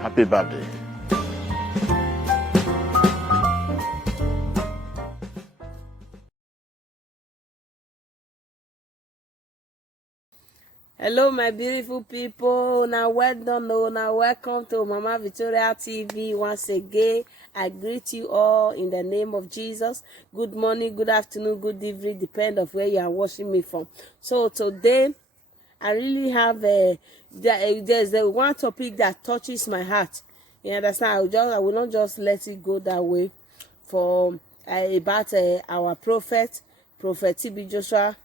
Happy birthday. Hello, my beautiful people. Now, well done. Now, welcome to Mama Victoria TV once again. I greet you all in the name of Jesus. Good morning, good afternoon, good evening, depend of where you are watching me from. So today, I really have there's the one topic that touches my heart. You understand? I will not just let it go that way. For about our prophet, Prophet TB Joshua.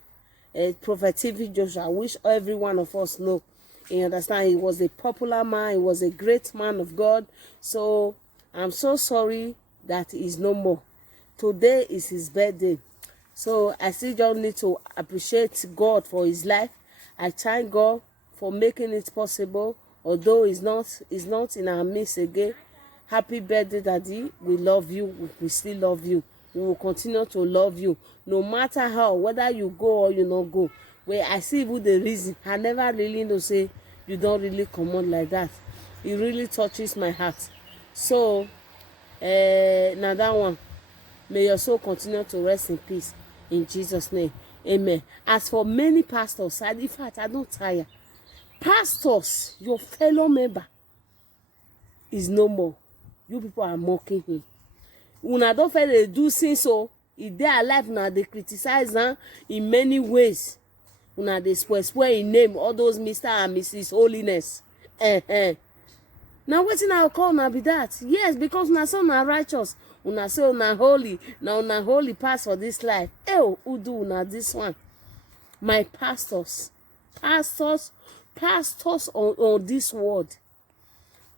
Prophet TV Joshua, which every one of us know. You understand? He was a popular man. He was a great man of God. So I'm so sorry that he's no more. Today is his birthday. So I still just need to appreciate God for his life. I thank God for making it possible. Although he's not in our midst again. Happy birthday, Daddy. We love you. We still love you. We will continue to love you no matter how, whether you go or you not go. Where I see even the reason, I never really know say you don't really come on like that. It really touches my heart. So now that one, may your soul continue to rest in peace in Jesus' name. Amen. As for many pastors, in fact, I don't tire. Pastors, your fellow member is no more. You people are mocking him. Una don't feel they do sin so if they are alive now they criticize them in many ways. Una they swear in name all those Mr. and Mrs. Holiness. Now wetin I call now be that? Yes, because una say una righteous, una say una holy, now una holy pass for this life. Who do una this one? My pastors on this world,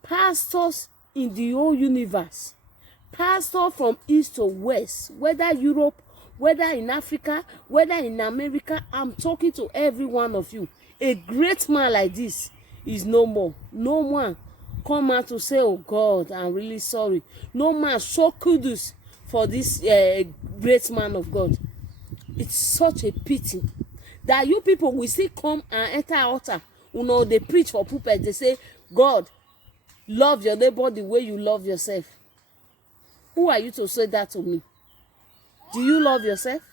pastors in the whole universe. Pastor from east to west, whether Europe, whether in Africa, whether in America, I'm talking to every one of you. A great man like this is no more. No one come out to say, oh God, I'm really sorry. No man show kudos for this great man of God. It's such a pity that you people will still come and enter altar. You know, they preach for pulpit. They say, God, love your neighbor the way you love yourself. Who are you to say that to me? Do you love yourself?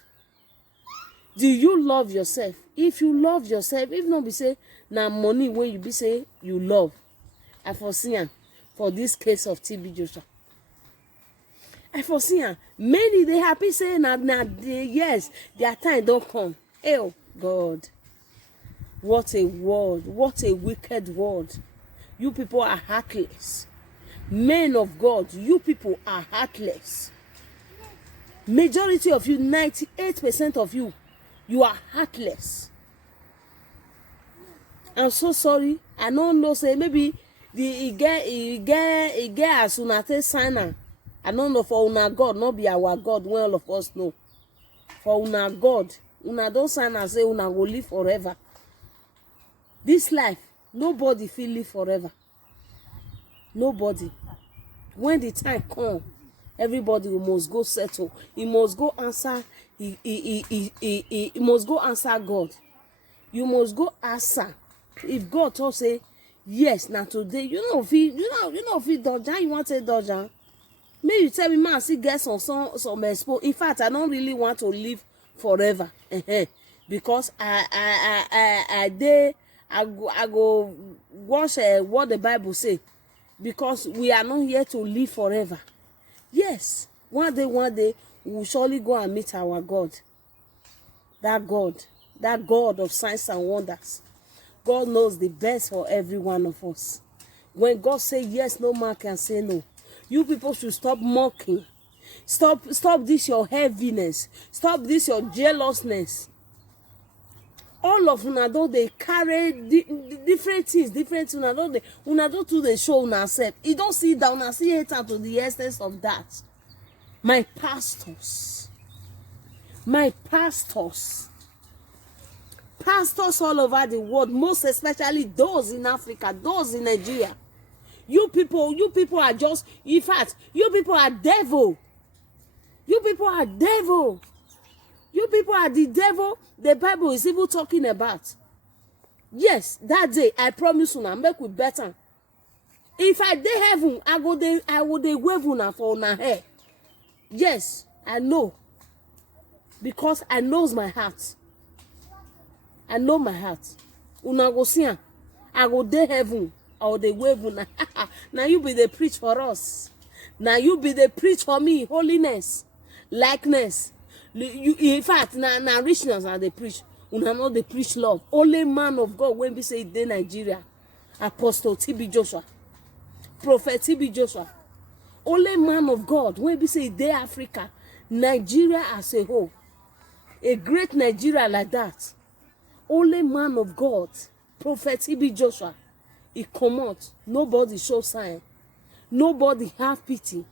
Do you love yourself? If you love yourself, if not be say, now money when you be say you love. I foresee for this case of TB Joshua. I foresee many they happy saying yes, their time don't come. Oh God. What a world. What a wicked world. You people are heartless. Men of God, you people are heartless. Majority of you, 98% of you, you are heartless. I'm so sorry. I don't know, say maybe he get as soon as they sign her. I don't know for una God, not be our God, when all of us know. For una God, una don't sign and say una will live forever. This life, nobody feel live forever. Nobody. When the time come, everybody must go settle. He must go answer. He must go answer God. You must go answer. If God told say yes, now today you know if he dodge, you want to dodge. Maybe you tell me, man, see get some expo. In fact, I don't really want to live forever. Because I go watch what the Bible say. Because we are not here to live forever. Yes, one day we will surely go and meet our God. That God of signs and wonders. God knows the best for every one of us. When God says yes, no man can say no. You people should stop mocking. Stop this your heaviness. Stop this your jealousness. All of una don dey carry different things una don do dey show una sef. E don sit down una see hate am to the extent of that. My pastors all over the world, most especially those in Africa, those in Nigeria. You people are just, in fact, you people are devil. You people are devil. You people are the devil the Bible is even talking about. Yes, that day, I promise you, make we better. If I dey heaven, I would wave una for una hair. Yes, I know. Because I knows my heart. I know my heart. Una go see am. I go dey heaven. I go dey wave una. Now you be the preach for us. Now you be the preach for me. Holiness, likeness. You, in fact, na richness are the preach. Una know the preach love. Only man of God when we say dey Nigeria. Apostle TB Joshua. Prophet TB Joshua. Only man of God when we say dey Africa. Nigeria as a whole. A great Nigeria like that. Only man of God. Prophet TB Joshua. He come out. Nobody show sign. Nobody have pity.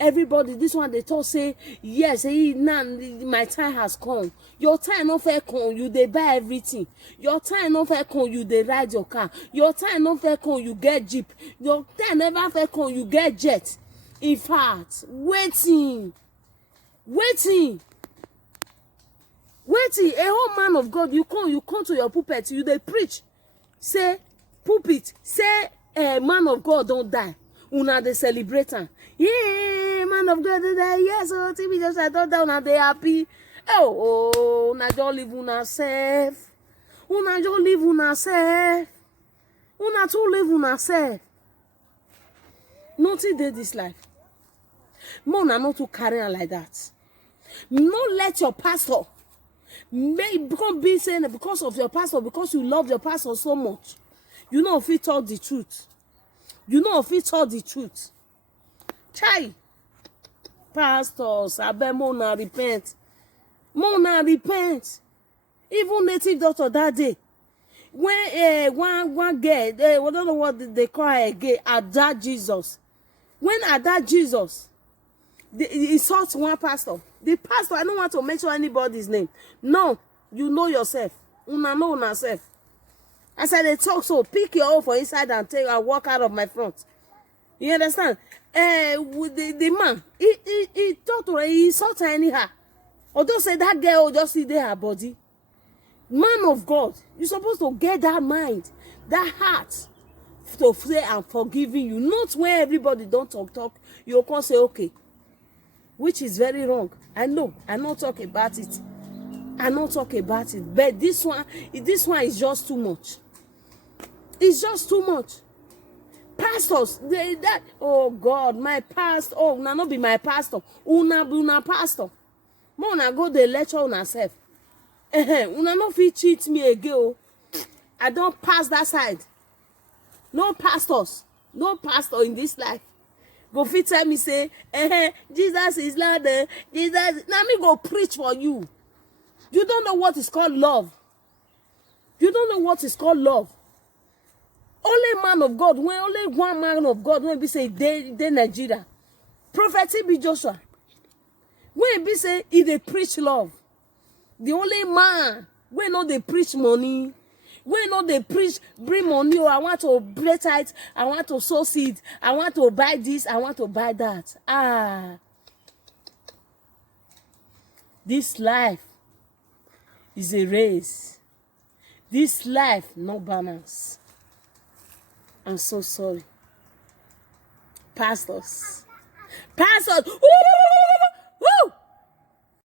Everybody, this one they talk say, yes, now my time has come. Your time not fair come, you they buy everything. Your time not fair come, you they ride your car. Your time not fair come, you get jeep. Your time never fair come, you get jet. In fact, waiting. A whole man of God, you come to your pulpit, you they preach. Say, pulpit, say, man of God don't die. Una they celebrate am. Yeah, man of God don't die. Yes, oh, TB just I thought that una they happy. Oh, una just live una self. Una just live una self. Una too live una self. Nothing dey this life. Una not to carry on like that. No let your pastor become be saying that because of your pastor, because you love your pastor so much. You know if he talk the truth. You know if he talk the truth. Chai. Pastors, abeg mona repent. Mona repent. Even native doctor that day. When one girl, I don't know what they call her again, Ada Jesus. When Ada Jesus, he insult one pastor. The pastor, I don't want to mention anybody's name. No, you know yourself. Una know una self. I said they talk so pick your own for inside and take and walk out of my front. You understand? With the man, he talked to her, he insult her anyhow. Although say that girl just see there her body. Man of God, you're supposed to get that mind, that heart to say I'm forgiving you. Not where everybody don't talk. You can say okay, which is very wrong. I know. I not talk about it. But this one is just too much. It's just too much. Pastors, oh God, my pastor. Oh, una not be my pastor. Una be una pastor. Una go the lecture on herself. Una no fit cheat me again. I don't pass that side. No pastors. No pastor in this life. Go fit tell me say, Jesus is Lord. Jesus. Now me go preach for you. You don't know what is called love. You don't know what is called love. Only man of God, when only one man of God, when we say they Nigeria, Prophet TB Joshua, when we say he they preach love, the only man when not they preach money, when not they preach bring money, or I want to break tight, I want to sow seed, I want to buy this, I want to buy that. This life is a race. This life no balance. I'm so sorry. Pastors. Woo!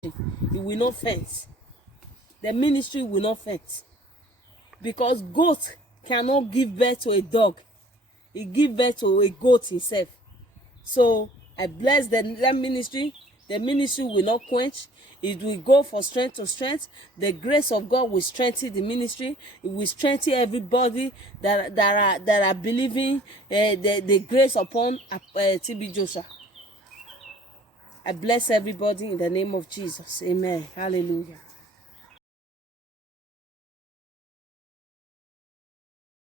It will not fence. The ministry will not fence. Because goat cannot give birth to a dog. It gives birth to a goat himself. So I bless that ministry. The ministry will not quench. It will go from strength to strength. The grace of God will strengthen the ministry. It will strengthen everybody that are believing the grace upon TB Joshua. I bless everybody in the name of Jesus. Amen. Hallelujah.